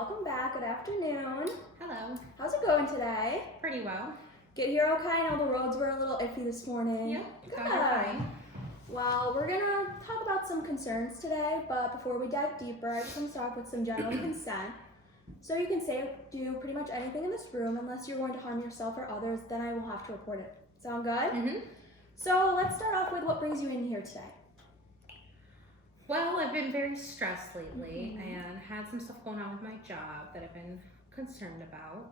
welcome back. Good afternoon. Hello. How's it going today? Pretty well. Get here okay? I know the roads were a little iffy this morning. Yeah, Good. fine. Well, we're gonna talk about some concerns today, but before we dive deeper, I just want to start off with some general consent. So you can say or do pretty much anything in this room unless you're going to harm yourself or others, then I will have to report it. Sound good? Mm-hmm. So let's start off with what brings you in here today. Well, I've been very stressed lately and had some stuff going on with my job that I've been concerned about.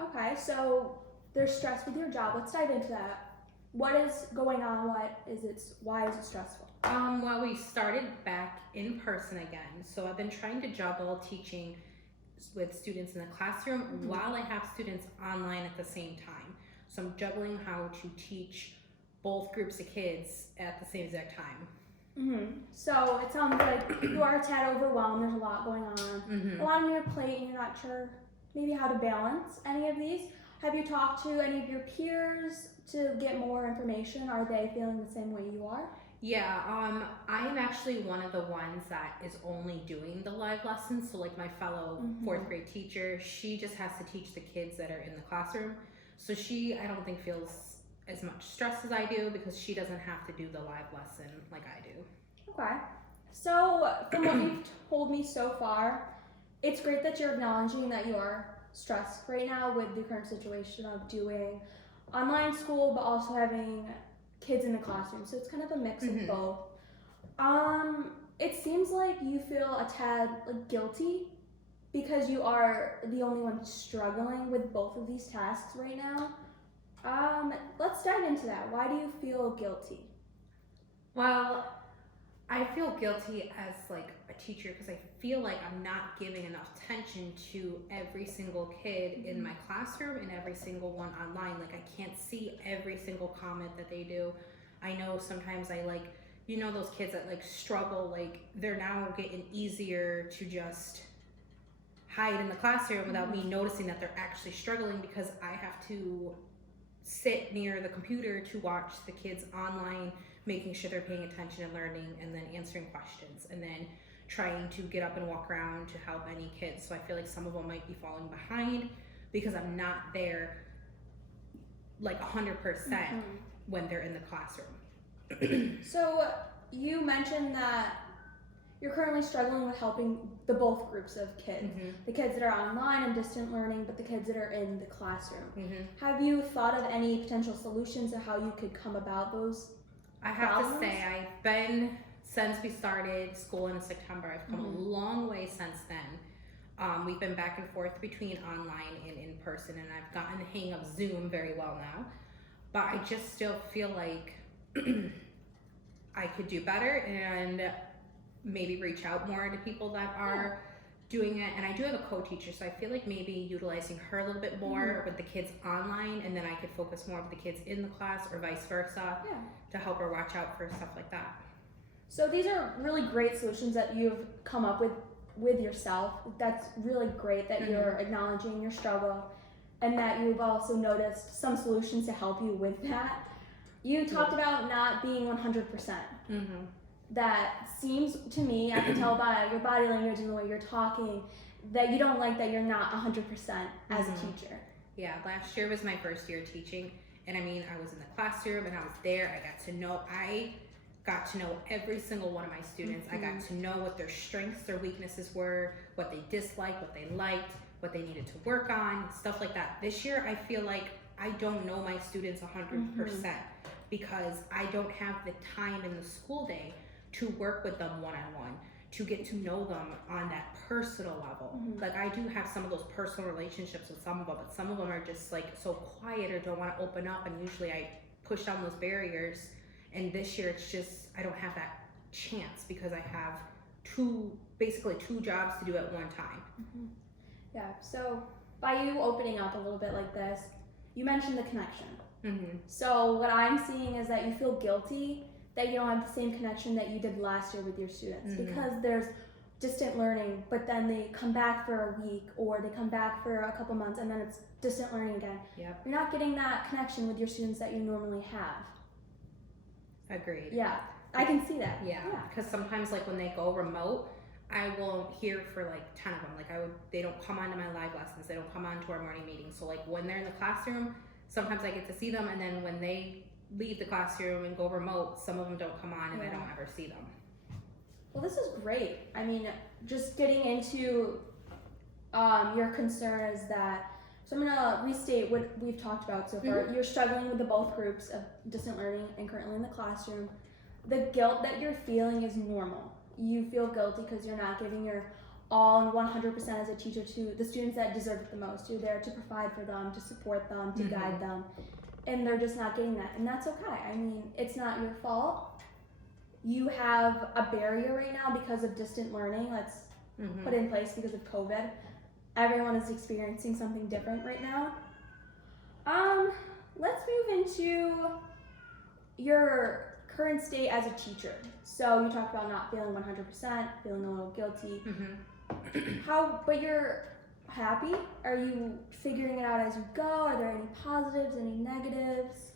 Okay, so there's stress with your job. Let's dive into that. What is going on? Why is it stressful? Well, we started back in person again, so I've been trying to juggle teaching with students in the classroom while I have students online at the same time. So I'm juggling how to teach both groups of kids at the same exact time. So it sounds like you are a tad overwhelmed. There's a lot going on, a lot on your plate, and you're not sure maybe how to balance any of these. Have you talked to any of your peers to get more information? Are they feeling the same way you are? Yeah, I am actually one of the ones that is only doing the live lessons. So like my fellow fourth grade teacher, she just has to teach the kids that are in the classroom. So she, I don't think, feels as much stress as I do because she doesn't have to do the live lesson like I do. Okay. So from what you've told me so far, it's great that you're acknowledging that you are stressed right now with the current situation of doing online school, but also having kids in the classroom. So it's kind of a mix of both. It seems like you feel a tad guilty because you are the only one struggling with both of these tasks right now. Let's dive into that. Why do you feel guilty? Well, I feel guilty as like a teacher because I feel like I'm not giving enough attention to every single kid in my classroom and every single one online. Like I can't see every single comment that they do. I know sometimes I those kids that struggle, they're now getting easier to just hide in the classroom without me noticing that they're actually struggling because I have to sit near the computer to watch the kids online, making sure they're paying attention and learning, and then answering questions, and then trying to get up and walk around to help any kids. So I feel like some of them might be falling behind because I'm not there 100% when they're in the classroom. So you mentioned that you're currently struggling with helping the both groups of kids, the kids that are online and distant learning, but the kids that are in the classroom. Have you thought of any potential solutions of how you could come about those I have problems? to say, I've been, since we started school in September, I've come a long way since then. We've been back and forth between online and in person, and I've gotten the hang of Zoom very well now. But I just still feel like I could do better and maybe reach out more to people that are doing it. And I do have a co-teacher, so I feel like maybe utilizing her a little bit more with the kids online, and then I could focus more with the kids in the class or vice versa to help her watch out for stuff like that. So these are really great solutions that you've come up with yourself. That's really great that you're acknowledging your struggle and that you've also noticed some solutions to help you with that. You talked about not being 100%. That seems to me, I can tell by your body language and the way you're talking, that you don't like that you're not 100% as a teacher. Yeah, last year was my first year teaching, and I mean, I was in the classroom and I was there. I got to know every single one of my students. I got to know what their strengths, their weaknesses were, what they disliked, what they liked, what they needed to work on, stuff like that. This year, I feel like I don't know my students 100% because I don't have the time in the school day to work with them one-on-one, to get to know them on that personal level. Like I do have some of those personal relationships with some of them, but some of them are just so quiet or don't want to open up, and usually I push down those barriers. And this year it's just, I don't have that chance because I have basically two jobs to do at one time. Yeah, so by you opening up a little bit like this, you mentioned the connection. So what I'm seeing is that you feel guilty that you don't have the same connection that you did last year with your students because there's distant learning, but then they come back for a week or they come back for a couple months and then it's distant learning again. You're not getting that connection with your students that you normally have. Agreed. Yeah, I can see that. Yeah, because sometimes when they go remote, I won't hear for like 10 of them. Like they don't come onto my live lessons. They don't come onto our morning meetings. So like when they're in the classroom, sometimes I get to see them, and then when they leave the classroom and go remote, some of them don't come on, and I don't ever see them. Well, this is great. I mean, just getting into your concern is that, so I'm gonna restate what we've talked about so far. You're struggling with the both groups of distant learning and currently in the classroom. The guilt that you're feeling is normal. You feel guilty because you're not giving your all and 100% as a teacher to the students that deserve it the most. You're there to provide for them, to support them, to guide them, and they're just not getting that, and that's okay. I mean, it's not your fault. You have a barrier right now because of distant learning that's put in place because of COVID. Everyone is experiencing something different right now. Let's move into your current state as a teacher. So you talked about not feeling 100%, feeling a little guilty. But you're happy? Are you figuring it out as you go? Are there any positives, any negatives?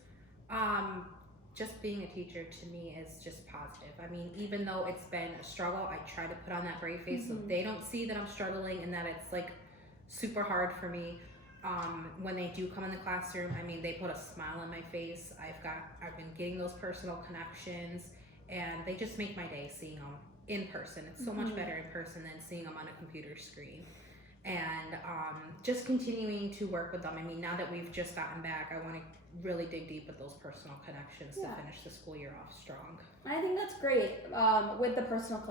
Just being a teacher to me is just positive. I mean, even though it's been a struggle, I try to put on that brave face so they don't see that I'm struggling and that it's like super hard for me. When they do come in the classroom, I mean, they put a smile on my face. I've been getting those personal connections, and they just make my day seeing them in person. It's so much better in person than seeing them on a computer screen. And just continuing to work with them. I mean, now that we've just gotten back, I want to really dig deep with those personal connections to finish the school year off strong. I think that's great with the personal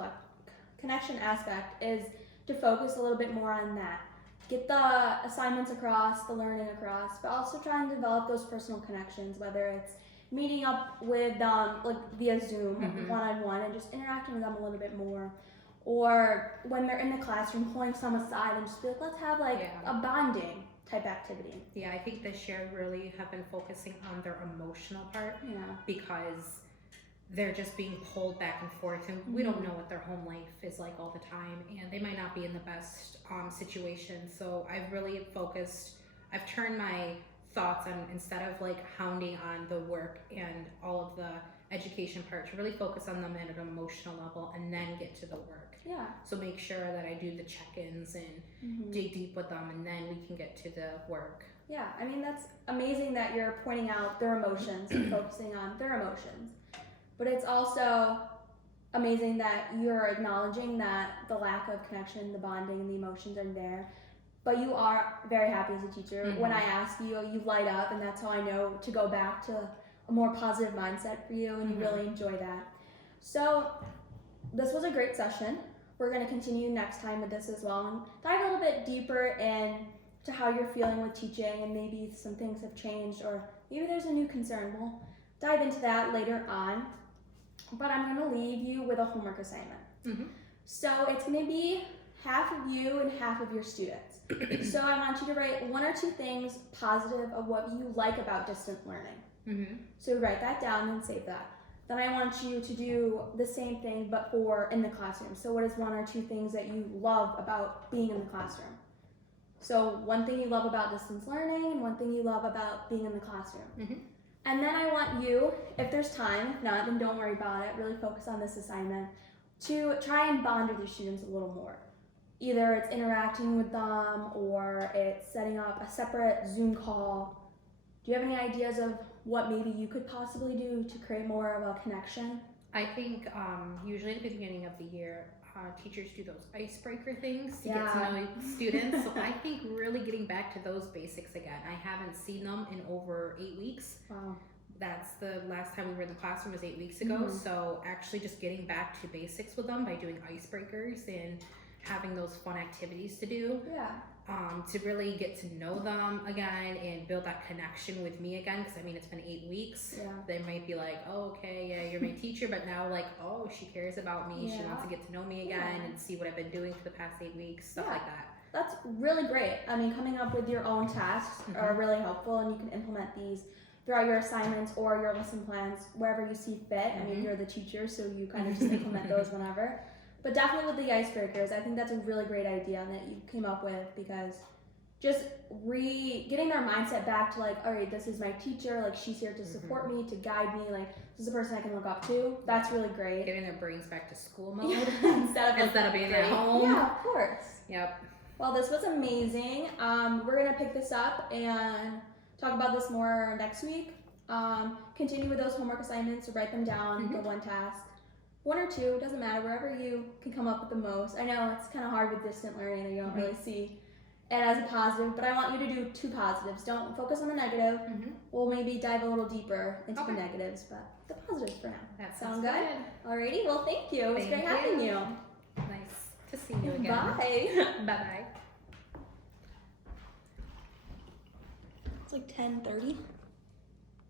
connection aspect, is to focus a little bit more on that. Get the assignments across, the learning across, but also try and develop those personal connections, whether it's meeting up with like via Zoom, one-on-one, and just interacting with them a little bit more. Or when they're in the classroom, pulling some aside and just be like, let's have like a bonding type activity. Yeah, I think this year really have been focusing on their emotional part because they're just being pulled back and forth, and we don't know what their home life is like all the time, and they might not be in the best situation. So I've really focused, I've turned my thoughts on, instead of like hounding on the work and all of the education part, to really focus on them at an emotional level and then get to the work. Yeah. So make sure that I do the check-ins and dig deep with them, and then we can get to the work. Yeah, I mean, that's amazing that you're pointing out their emotions and focusing on their emotions. But it's also amazing that you're acknowledging that the lack of connection, the bonding, and the emotions are there. But you are very happy as a teacher. When I ask you, you light up, and that's how I know to go back to a more positive mindset for you, and you really enjoy that. So this was a great session. We're going to continue next time with this as well, and dive a little bit deeper into how you're feeling with teaching, and maybe some things have changed, or maybe there's a new concern. We'll dive into that later on. But I'm going to leave you with a homework assignment. So it's going to be half of you and half of your students. So I want you to write one or two things positive of what you like about distant learning. So write that down and save that. Then I want you to do the same thing but for in the classroom. So what is one or two things that you love about being in the classroom? So one thing you love about distance learning and one thing you love about being in the classroom. And then I want you, if there's time, if not, then don't worry about it, really focus on this assignment, to try and bond with your students a little more. Either it's interacting with them or it's setting up a separate Zoom call. Do you have any ideas of what maybe you could possibly do to create more of a connection? I think usually at the beginning of the year, teachers do those icebreaker things to get to know students. So I think really getting back to those basics again. I haven't seen them in over 8 weeks. Wow. That's the last time we were in the classroom was 8 weeks ago. So actually just getting back to basics with them by doing icebreakers and having those fun activities to do. To really get to know them again and build that connection with me again, because I mean it's been 8 weeks. They might be like, oh, okay, yeah, you're my teacher, but now like, oh, she cares about me. She wants to get to know me again and see what I've been doing for the past 8 weeks, stuff like that. That's really great. I mean, coming up with your own tasks are really helpful, and you can implement these throughout your assignments or your lesson plans wherever you see fit. I mean, you're the teacher, so you kind of just implement those whenever. But definitely with the icebreakers, I think that's a really great idea that you came up with, because just getting their mindset back to like, all right, this is my teacher, like she's here to support me, to guide me, like this is a person I can look up to. That's really great. Getting their brains back to school mode instead of being at home. Yeah, of course. Yep. Well, this was amazing. We're gonna pick this up and talk about this more next week. Continue with those homework assignments, write them down, the one task. 1 or 2, doesn't matter, wherever you can come up with the most. I know it's kind of hard with distant learning and you don't really see it as a positive, but I want you to do 2 positives. Don't focus on the negative. We'll maybe dive a little deeper into the negatives, but the positives for now. That sound good? Alrighty, well thank you. It was great having you. Nice to see you again. Bye. Bye-bye. It's like 10:30.